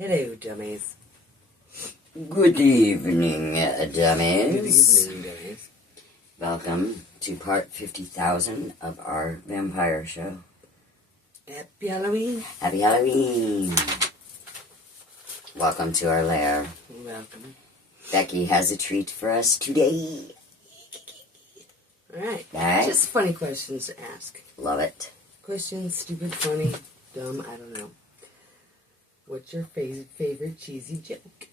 Hello, dummies. Good evening, dummies. Good evening, dummies. Welcome to part 50,000 of our vampire show. Happy Halloween. Happy Halloween. Welcome to our lair. Welcome. Becky has a treat for us today. Alright. Right? Just funny questions to ask. Love it. Questions, stupid, funny, dumb, I don't know. What's your favorite cheesy joke?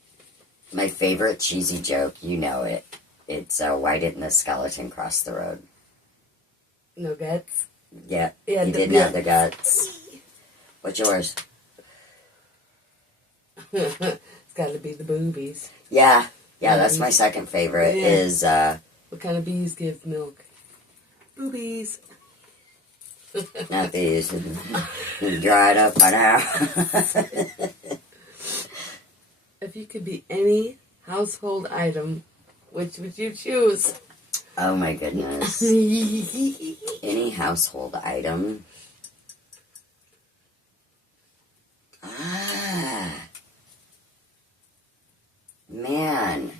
My favorite cheesy joke, you know it. It's why didn't the skeleton cross the road? No guts? Yeah, Yeah, he didn't have the guts. What's yours? It's gotta be the boobies. Yeah, that's my second favorite, is... What kind of bees give milk? Boobies. Not these. Dried up by now. If you could be any household item, which would you choose? Oh my goodness. Any household item. Man.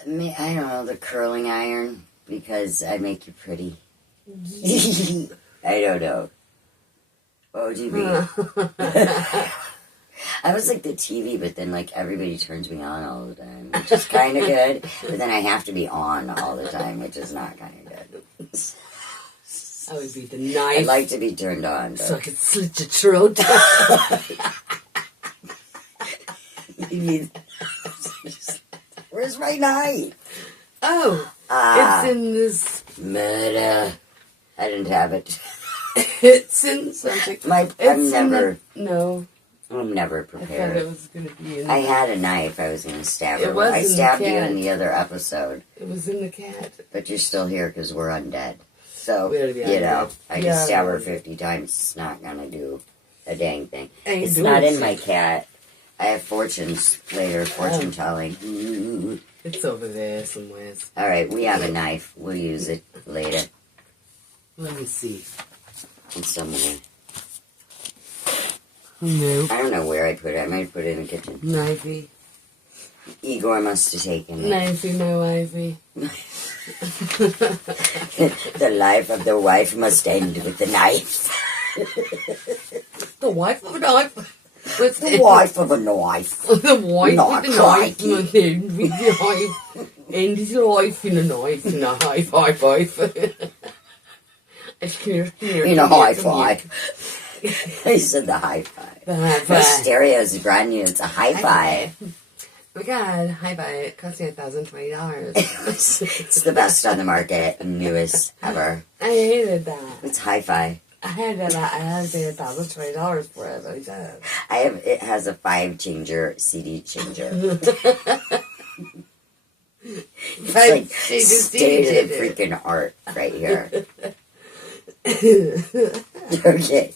I don't know, the curling iron, because I make you pretty. I don't know. What would you be? I was like the TV, but then like everybody turns me on all the time, which is kind of good. But then I have to be on all the time, which is not kind of good. I would be the knife. I'd like to be turned on, though. So I could slit your throat. Where's my knife? Oh, it's in this. Murder. I didn't have it. It's in something. I'm never I prepared. thought it was going to be in. I had a knife. I was going to stab her. It was I in the stabbed you cat. in the other episode. It was in the cat. But you're still here because we're undead. So, We're gonna be you know, undead. I Yeah, can stab her we're- 50 times. It's not going to do a dang thing. Ain't It's doing not in shit. my cat. I have fortunes later, fortune telling. It's over there somewhere. All right, we have a knife. We'll use it later. Let me see. In somewhere. No. I don't know where I put it. I might put it in the kitchen. Knifey. Igor must have taken it. Knifey, my wifey. The life of the wife must end with the knife. The wife of a knife. What's The wife of a knife. The wife Not with a knife. crikey. Must end with the knife. End his life in a knife. In a high five. In a high five. He said the high five. The high My five. stereo is brand new. It's a high five. Oh my god, high five. It cost me $1,020. It's the best on the market. Newest ever. I hated that. It's hi fi. I had to pay $1,020 for it, but I said. It has a 5-changer CD changer. It's like state of freaking art right here. Okay.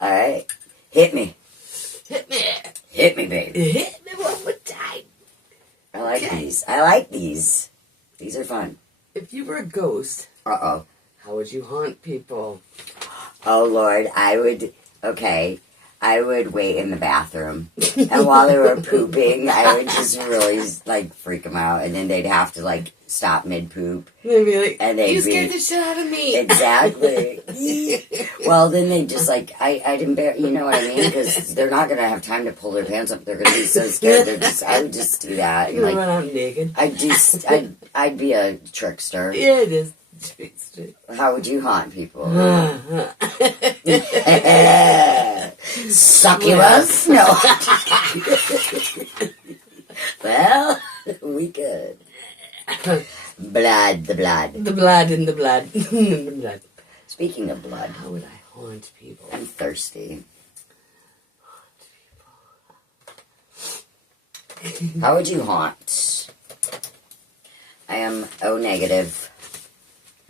All right. Hit me. Hit me. Hit me, baby. Hit me one more time. I like these. I like these. These are fun. If you were a ghost, Uh-oh. how would you haunt people? Oh, Lord. I would wait in the bathroom. And while they were pooping, I would just really, like, freak them out. And then they'd have to, like, stop mid-poop. They'd be like, And they'd you be- scared the shit out of me. Exactly. Well, then they just, like, I'd embarrass, you know what I mean? Because they're not going to have time to pull their pants up. They're going to be so scared. I would just do that. You're And, gonna like, run out naked. I'd be a trickster. Yeah, it is. How would you haunt people? Succubus? No. Well, we could. Blood, the blood. The blood in the blood. The blood. Speaking of blood, How would I haunt people? I'm thirsty. How would you haunt? I am O negative.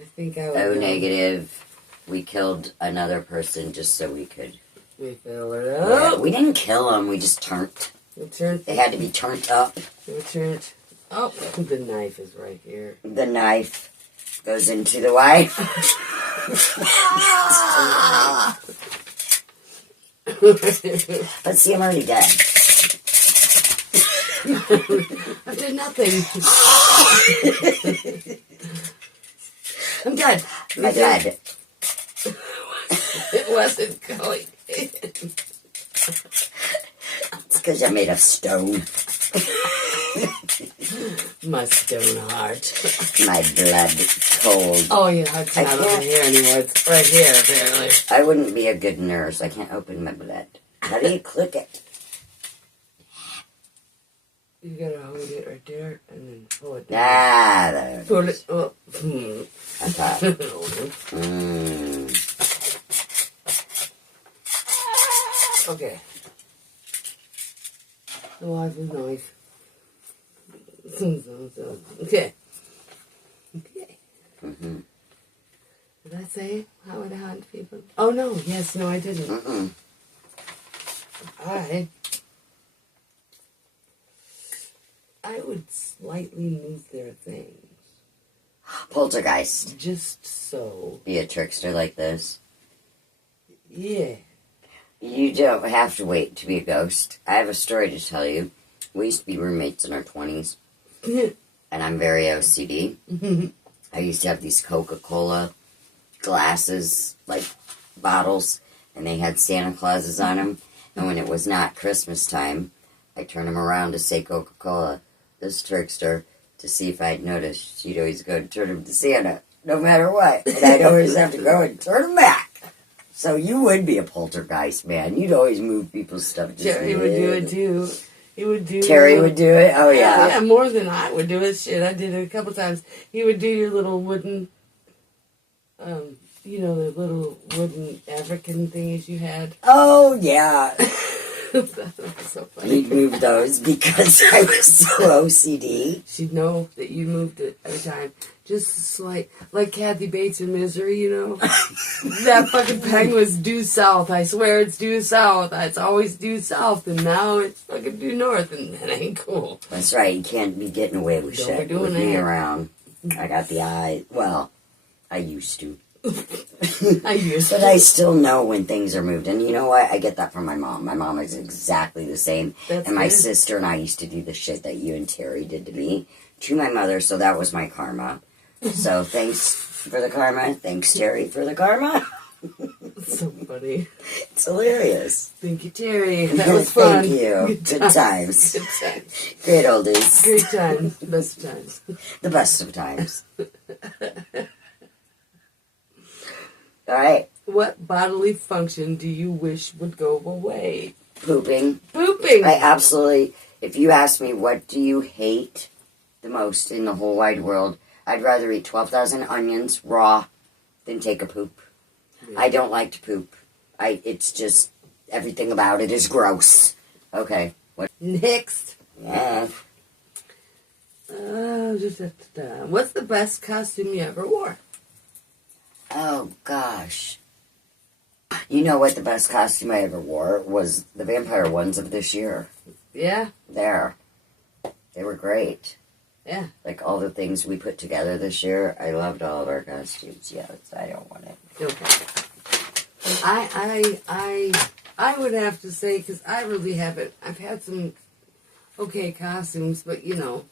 I think I would. O negative. We killed another person just so we could. We fill it Yeah, up. we didn't kill them. We just turned. We turned. They had to be turned up. We turned. Oh, the knife is right here. The knife. goes into the Y. Let's see, I'm already dead. I've done nothing. I'm dead. I'm dead. It wasn't going in. It's because you're made of stone. My stone heart. My blood cold. Oh, yeah, it's not over here anymore. It's right here, apparently. I wouldn't be a good nurse. I can't open my blood. How do you click it? You gotta hold it right there and then pull it down. Ah, there. Pull it up. I thought. Okay. The wife is nice. Okay. Okay. Mm-hmm. Did I say how would I hunt people? Oh no, yes, no, I didn't. Mm-mm. I would slightly move their things. Poltergeist. Just so. Be a trickster like this. Yeah. You don't have to wait to be a ghost. I have a story to tell you. We used to be roommates in our 20s. And I'm very OCD. I used to have these Coca-Cola glasses, like bottles, and they had Santa Clauses on them. And when it was not Christmas time, I'd turn them around to say Coca-Cola. This trickster, to see if I'd noticed, she'd always go and turn them to Santa, no matter what. And I'd always have to go and turn them back. So you would be a poltergeist, man. You'd always move people's stuff. Terry would do it too. He would do. Terry would do it? Oh, yeah. Yeah, more than I would do it. Shit, I did it a couple times. He would do your little wooden, you know, the little wooden African thingies you had. Oh, yeah. That was so funny. He'd move those because I was so OCD. She'd know that you moved it every time. Just slight, like Kathy Bates in Misery, you know? That fucking pen was due south. I swear it's due south. It's always due south, and now it's fucking due north, and that ain't cool. That's right. You can't be getting away with Don't shit be doing with me that. around. I got the eye. Well, I used to. I used But I still know when things are moved. And you know what? I get that from my mom. My mom is exactly the same. That's and my good. sister and I used to do the shit that you and Terry did to me, to my mother. So that was my karma. So thanks for the karma. Thanks, Terry, for the karma. So funny. It's hilarious. Thank you, Terry. That was fun. Thank you. Good times. Good times. Great oldies. Great times. Best of times. The best of times. All right. What bodily function do you wish would go away? Pooping. Pooping. I absolutely, if you ask me what do you hate the most in the whole wide world, I'd rather eat 12,000 onions raw than take a poop. Yeah. I don't like to poop. It's just, everything about it is gross. Okay. What? Next. Yeah. What's the best costume you ever wore? Oh, gosh. You know what the best costume I ever wore was the vampire ones of this year. Yeah. There. They were great. Yeah. Like all the things we put together this year, I loved all of our costumes. Yes, I don't want it. Okay. I would have to say, because I really haven't. I've had some okay costumes, but you know.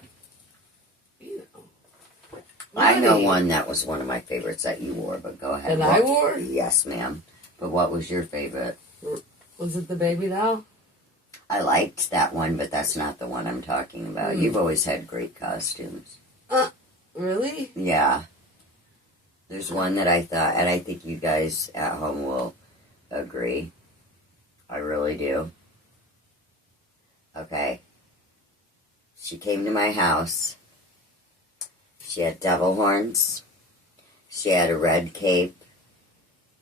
I know one that was one of my favorites that you wore, but go ahead. That I wore? Yes, ma'am. But what was your favorite? Was it the baby doll? I liked that one, but that's not the one I'm talking about. You've always had great costumes. Really? Yeah. There's one that I thought, and I think you guys at home will agree. I really do. Okay. She came to my house. She had devil horns. She had a red cape.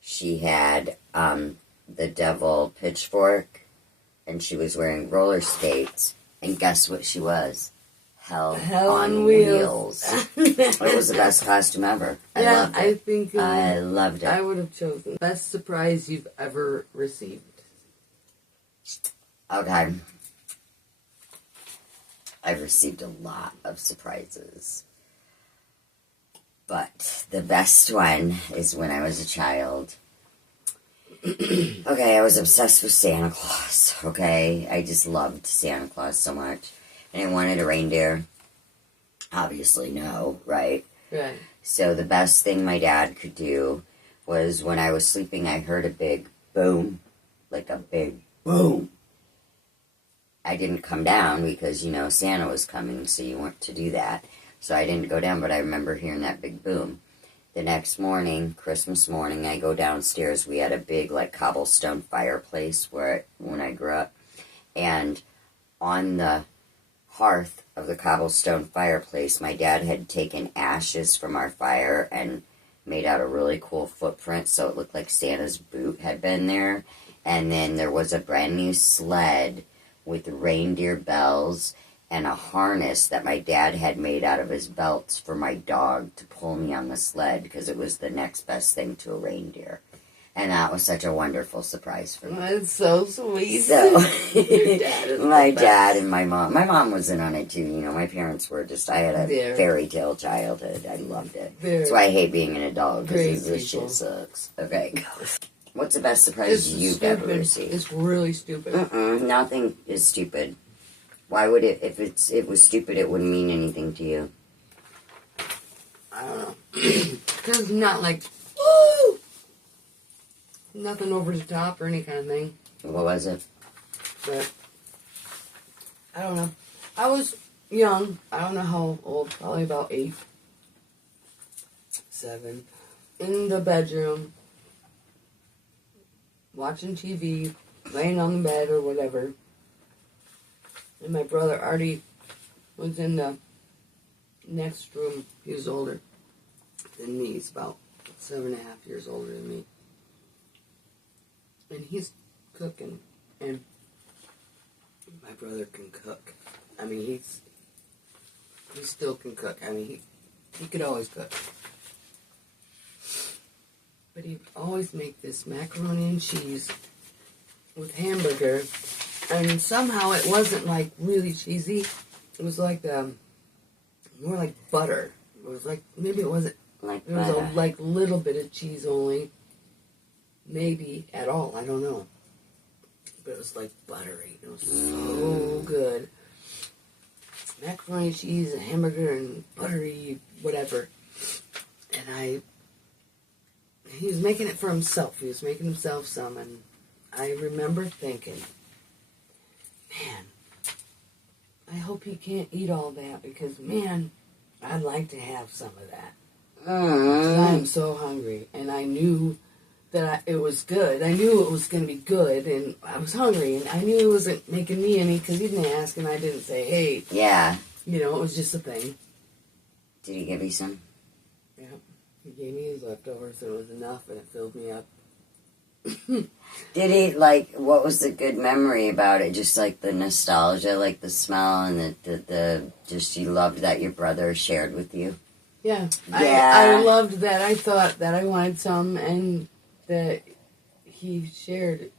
She had the devil pitchfork. And she was wearing roller skates. And guess what she was? Hell on wheels. It was the best costume ever. I loved it. I think I loved it. I would have chosen best surprise you've ever received. Okay. I've received a lot of surprises. But the best one is when I was a child. Okay, I was obsessed with Santa Claus, okay? I just loved Santa Claus so much. And I wanted a reindeer. Obviously, no, right? Right. So the best thing my dad could do was when I was sleeping, I heard a big boom. Like a big boom. I didn't come down because, you know, Santa was coming, so you weren't to do that. So I didn't go down, but I remember hearing that big boom. The next morning, Christmas morning, I go downstairs. We had a big, like, cobblestone fireplace when I grew up. And on the hearth of the cobblestone fireplace, my dad had taken ashes from our fire and made out a really cool footprint, so it looked like Santa's boot had been there. And then there was a brand new sled with reindeer bells and a harness that my dad had made out of his belts for my dog to pull me on the sled because it was the next best thing to a reindeer. And that was such a wonderful surprise for me. That's so sweet. So, my best. dad and my mom was in on it too. You know, my parents were just, I had a Very. fairy tale childhood. I loved it. Very. That's why I hate being an adult, Great because this people. shit sucks. Okay. What's the best surprise you've ever received? It's really stupid. Nothing is stupid. Why would it, if it was stupid, it wouldn't mean anything to you? I don't know. Because it's not like, woo! Nothing over the top or any kind of thing. What was it? But, I don't know. I was young. I don't know how old. Probably about 8. 7. In the bedroom. Watching TV. Laying on the bed or whatever. And my brother Artie was in the next room. He was older than me. He's about 7.5 years older than me. And he's cooking. And my brother can cook. I mean, he still can cook. I mean, he could always cook. But he'd always make this macaroni and cheese with hamburger. And somehow it wasn't like really cheesy. It was like more like butter. It was like, maybe it wasn't. Like There was butter. a like little bit of cheese only. Maybe at all. I don't know. But it was like buttery. It was so good. Macaroni and cheese and hamburger and buttery whatever. And he was making it for himself. He was making himself some. And I remember thinking, man, I hope he can't eat all that because, man, I'd like to have some of that. I'm so hungry. And I knew that it was good. I knew it was going to be good, and I was hungry, and I knew it wasn't making me any because he didn't ask, and I didn't say, hey. Yeah. You know, it was just a thing. Did he give you some? Yeah. He gave me his leftovers, and it was enough, and it filled me up. Did he, like, what was the good memory about it? Just, like, the nostalgia, like, the smell, and the just you loved that your brother shared with you? Yeah. Yeah. I loved that. I thought that I wanted some, and that he shared it.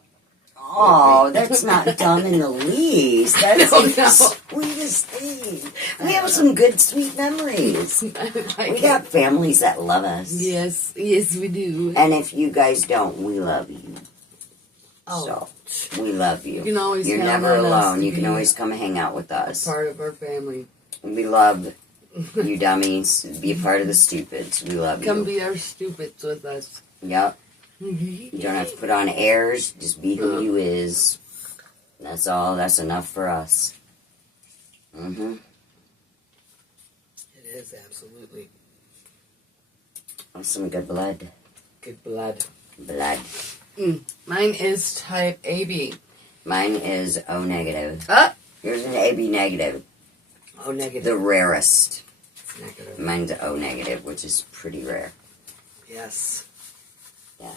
Oh, that's not dumb in the least. That's No, like the no. sweetest thing. We have some good, sweet memories. Like We got families that love us. Yes, we do. And if you guys don't, we love you. Oh. So, we love you. You can always You're count never on us alone. to You can be always come hang out with us. Part of our family. We love you dummies. Be a part of the Stoopids. We love Come you. be our stupids with us. Yep. You don't have to put on airs. Just be who you is. That's all. That's enough for us. Mm-hmm. It is, absolutely. That's some good blood. Good blood. Blood. Mine is type AB. Mine is O negative. Ah! Here's an AB negative. Oh, negative. The rarest. It's negative. Mine's O negative, which is pretty rare. Yes. Yeah.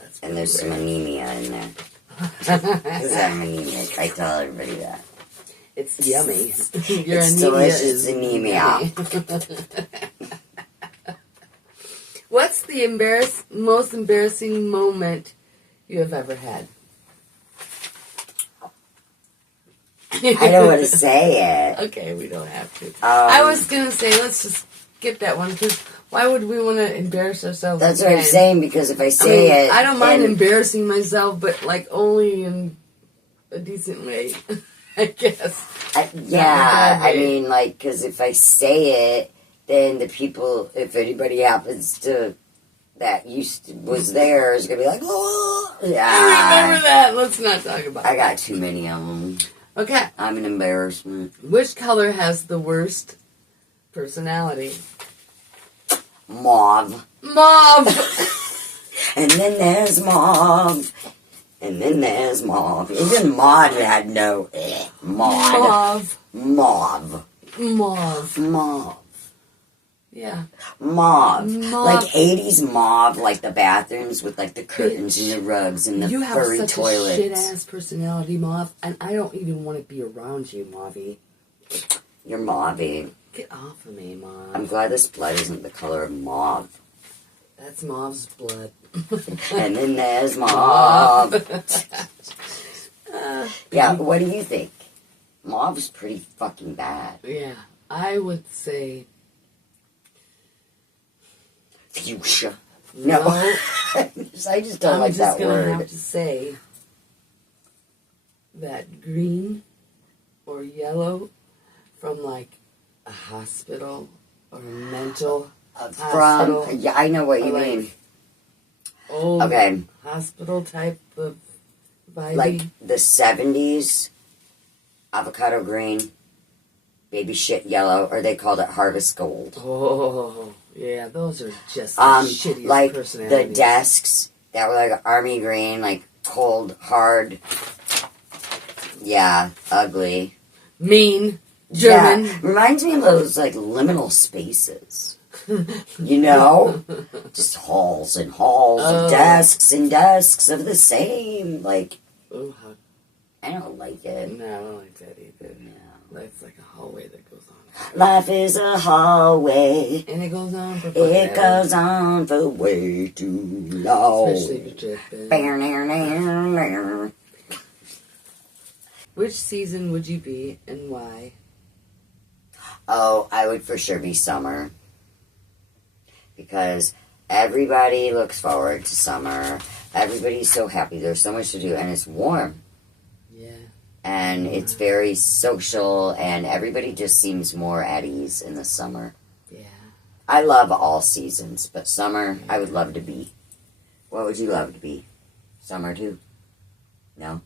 That's And there's some rare. anemia in there. Because I'm anemic. I tell everybody that. It's yummy. Your It's anemia delicious is anemia. What's the most embarrassing moment you have ever had? I don't want to say it. Okay, we don't have to. Um, I was going to say, let's just skip that one, because Why would we want to embarrass ourselves? That's what I'm saying, because if I say it... I don't mind embarrassing myself, but, like, only in a decent way, I guess. I mean, like, because if I say it, then the people, if anybody happens to... that was there is going to be like, oh, yeah. I remember that. Let's not talk about I got too many of them. Okay. I'm an embarrassment. Which color has the worst personality? Mauve. Mauve! And then there's mauve. And then there's mauve. Even Maud had no Maud. Mauve. Mauve. Mauve. Mauve. Yeah. Mauve. Mauve. Like 80s mauve, like the bathrooms with like the curtains and the rugs and the furry toilets. You have such a shit-ass personality, Mauve, and I don't even want to be around you, Mauvey. You're Mauvey. Get off of me, Mauve. I'm glad this blood isn't the color of mauve. That's Mauve's blood. And then there's mauve. Yeah, what do you think? Mauve's pretty fucking bad. Yeah, I would say... fuchsia. No. I just don't like that word. I'm just going to have to say that green or yellow from, like, a hospital or a mental hospital. Yeah, I know what you mean. Old okay. Hospital type of vibe. Like the 70s, avocado green, baby shit yellow, or they called it harvest gold. Oh, yeah, those are just the shittiest like personalities. the desks that were like army green, like cold, hard. Yeah, ugly. Mean. German. Yeah, reminds me of those like liminal spaces. You know? Just halls and halls of desks and desks of the same. Like, I don't like it. No, I don't like that either. No. Life's like a hallway that goes on. Life is a hallway. And it goes on for It goes on for way too long. Especially if you're tripping. Which season would you be and why? Oh, I would for sure be summer. Because everybody looks forward to summer. Everybody's so happy. There's so much to do. And it's warm. Yeah. And it's very social. And everybody just seems more at ease in the summer. Yeah. I love all seasons. But summer, I would love to be. What would you love to be? Summer too? No?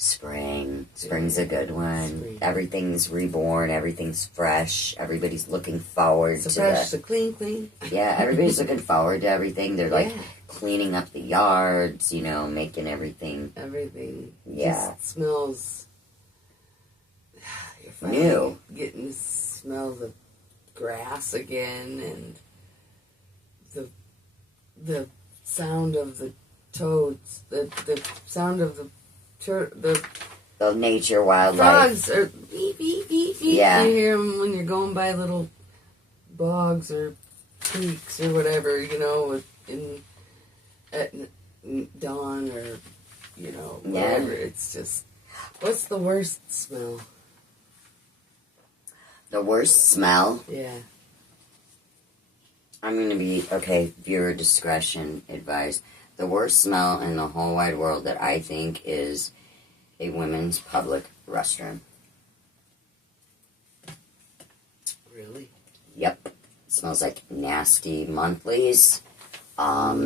Spring. Spring's a good one. Spring. Everything's reborn. Everything's fresh. Everybody's looking forward to fresh, the... so clean. Yeah, everybody's looking forward to everything. They're like cleaning up the yards, you know, making everything... Everything just smells... You're new. Getting the smells of grass again and the sound of the toads, the sound of the nature, wildlife. Frogs are beep, beep, beep, beep. Yeah. You hear them when you're going by little bogs or creeks or whatever, you know, at dawn or, you know, whatever. Yeah. It's just, what's the worst smell? The worst smell? Yeah. I'm going to be, okay, viewer discretion advised. The worst smell in the whole wide world that I think is a women's public restroom. Really? Yep. It smells like nasty monthlies. All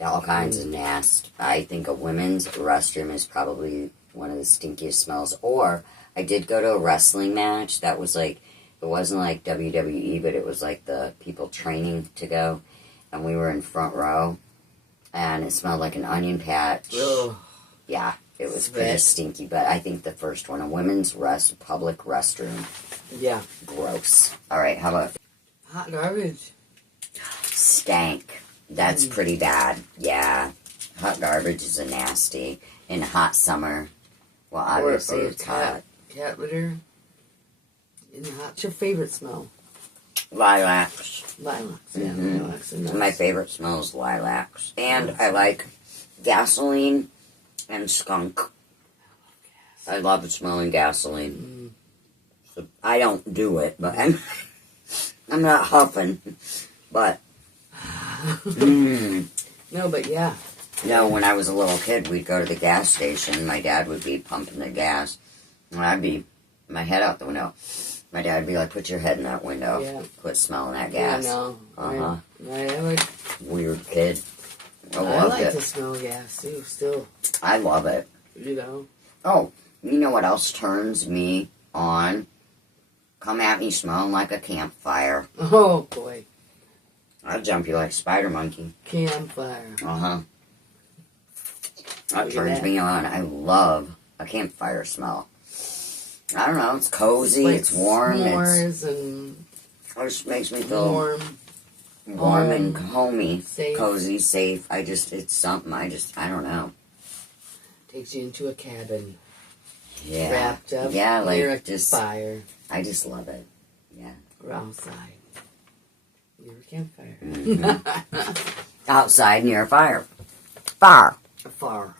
kinds of nasty. I think a women's restroom is probably one of the stinkiest smells. Or, I did go to a wrestling match that was like, it wasn't like WWE, but it was like the people training to go. And we were in front row. And it smelled like an onion patch. Ugh. Yeah, it was pretty stinky. But I think the first one, a women's public restroom. Yeah. Gross. All right, how about... Hot garbage. Stank. That's pretty bad. Yeah. Hot garbage is a nasty. In hot summer. Well, obviously it's hot. Cat litter. In hot. What's your favorite smell? Lilacs. Lilacs, yeah. Lilacs are nice. My favorite smell is lilacs. And I like gasoline and skunk. I love smelling gasoline. So I don't do it, but I'm not huffing, but No, but yeah. no. When I was a little kid, we'd go to the gas station. My dad would be pumping the gas, and I'd be my head out the window. My dad would be like, "Put your head in that window. Yeah. Quit smelling that Yeah, gas." no. Uh-huh. I like, Weird kid. I I loved like it. to smell gas too, still. I love it. You know? Oh, you know what else turns me on? Come at me smelling like a campfire. Oh, boy. I'll jump you like a spider monkey. Campfire. Uh-huh. That Look at turns that. me on. I love a campfire smell. I don't know. It's cozy. Like It's warm. S'mores and It just makes me feel warm. and homey. Safe. Cozy, safe. It's something. I don't know. Takes you into a cabin. Yeah. Wrapped up Yeah, near a like just, fire. I just love it. Yeah. Or outside. Near a campfire. Mm-hmm. Outside near a fire. Fire. A fire.